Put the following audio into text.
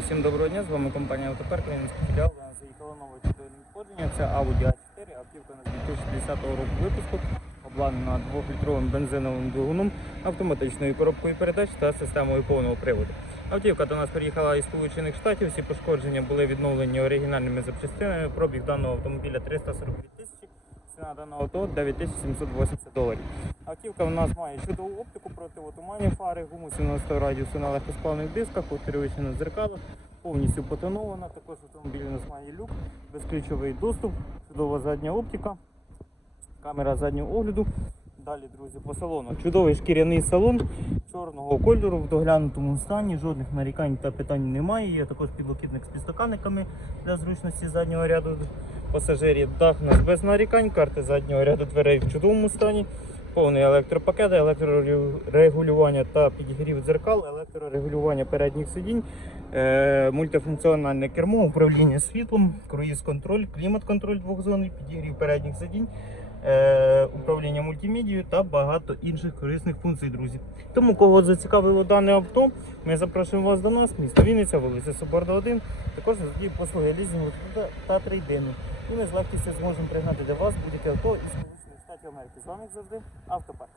Всім доброго дня, з вами компанія Автопарк, Ленінський філіал. У нас заїхало нове чудове. Це Audi A4, автівка на 2010 року випуску, обладнана 2-літровим бензиновим двигуном, автоматичною коробкою передач та системою повного приводу. Автівка до нас приїхала із Сполучених Штатів. Всі пошкодження були відновлені оригінальними запчастинами. Пробіг даного автомобіля 342 тисячі. Ціна даного авто 9780 доларів. Автівка в нас має чудову оптику, противотуманні фари, гуму 17 радіусу на легкосплавних дисках, підвищено дзеркало, повністю потонована. Також автомобіль у нас має люк, безключовий доступ, чудова задня оптика, камера заднього огляду. Далі, друзі, по салону. Чудовий шкіряний салон чорного кольору в доглянутому стані, жодних нарікань та питань немає. Є також підлокітник з підстаканниками для зручності заднього ряду пасажирів. Дах у нас без нарікань, карти заднього ряду дверей в чудовому стані. Повний електропакет, електрорегулювання та підігрів дзеркал, електрорегулювання передніх сидінь, е, мультифункціональне кермо, управління світлом, круїз-контроль, клімат-контроль двох зон, підігрів передніх сидінь, управління мультимедією та багато інших корисних функцій, друзі. Тому кого зацікавило дане авто, ми запрошуємо вас до нас, місто Вінниця, вулиця Соборда 1, також надії послуги лізінгу та- та трейдину. І ми з легкістю зможемо пригнати для вас будь-яке авто із Сполучених Штатів Америки. З вами завжди автопарк.